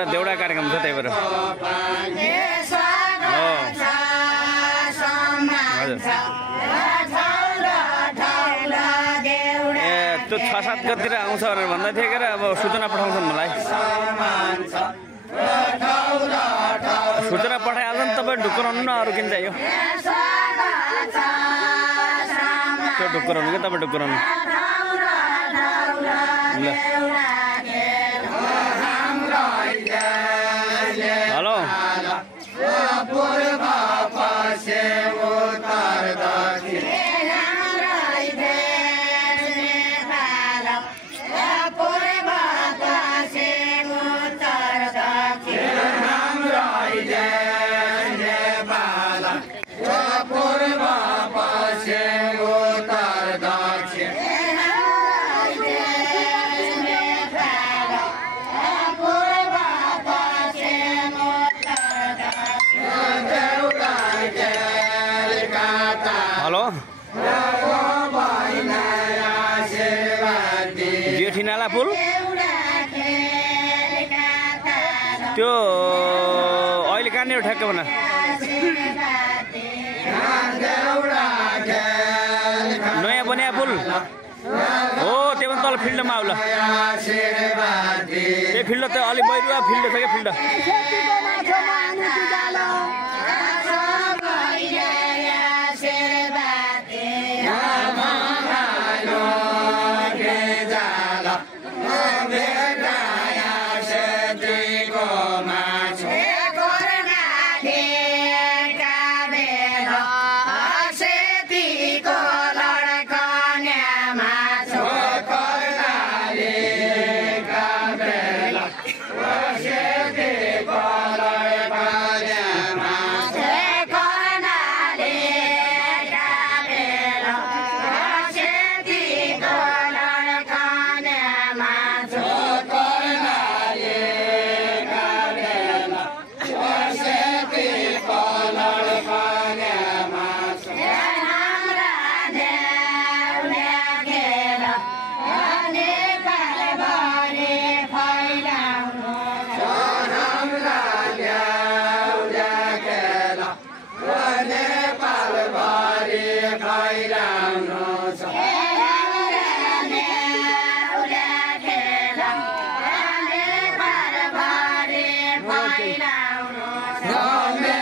एउटा देउडा कार्यक्रम छ त्यही भएर त्यो 6-7 गतितिर आउँछ भनेर भन्दै थिए के अब सूचना पठाउँछन् मलाई सूचना पठाइहाल्छ नि तपाईँ ढुक्कराउनु न अरू किन चाहियो त्यो ढुक्कराउनु कि तपाईँ ढुक्कराउनु हेलो जेठीनाला पुल त्यो अहिले कहाँनिर ठ्याक्कै भन नयाँ बनिया पुल हो त्यो पनि तल फिल्डमा आउला त्यो फिल्ड त अलि बैरुवा फिल्ड छ क्या फिल्ड No,